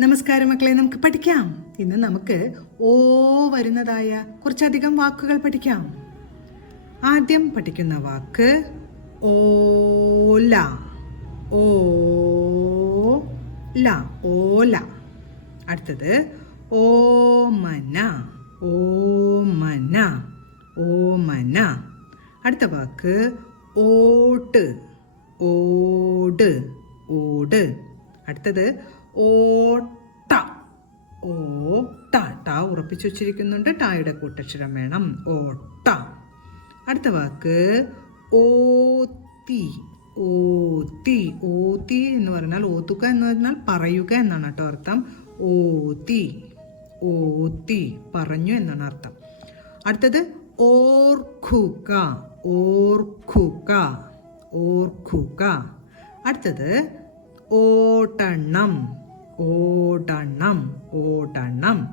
നമസ്കാരം മക്കളെ, നമുക്ക് പഠിക്കാം. ഇന്ന് നമുക്ക് ഓ വരുന്നതായ കുറച്ചധികം വാക്കുകൾ പഠിക്കാം. ആദ്യം പഠിക്കുന്ന വാക്ക് ഓല. ഓല, ഓല. അടുത്തത് ഓമന. ഓമന, ഓമന. അടുത്ത വാക്ക് ഓട്ട്. ഓട്, ഓട്. അടുത്തത് ഓട്ട. ഓട്ട. ട ഉറപ്പിച്ചു വച്ചിരിക്കുന്നുണ്ട്. ടായുടെ കൂട്ടക്ഷരം വേണം. ഓട്ട. അടുത്ത വാക്ക് ഓത്തി. ഓത്തി. ഓത്തി എന്ന് പറഞ്ഞാൽ ഓത്തുക എന്ന് പറഞ്ഞാൽ പറയുക എന്നാണ് കേട്ടോ അർത്ഥം. ഓത്തി. ഓത്തി, പറഞ്ഞു എന്നാണ് അർത്ഥം. അടുത്തത് ഓർക്കുക. ഓർക്കുക, ഓർക്കുക. അടുത്തത് ഓടണം. ഓടണം, ഓടണം.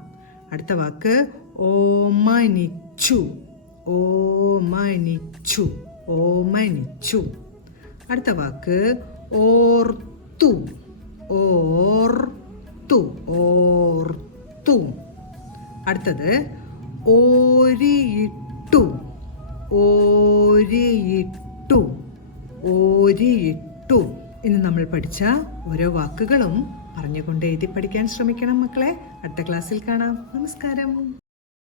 അടുത്ത വാക്ക് ഓമനിച്ചു. ഓമനിച്ചു, ഓമനിച്ചു. അടുത്ത വാക്ക് ഓർത്തു. ഓർത്തു, ഓർത്തു. അടുത്തത് ഓരിയിട്ടു. ഓരിയിട്ടു, ഓരിയിട്ടു. ഇന്ന് നമ്മൾ പഠിച്ച ഓരോ വാക്കുകളും പറഞ്ഞുകൊണ്ട് എഴുതി പഠിക്കാൻ ശ്രമിക്കണം മക്കളെ. അടുത്ത ക്ലാസ്സിൽ കാണാം. നമസ്കാരം.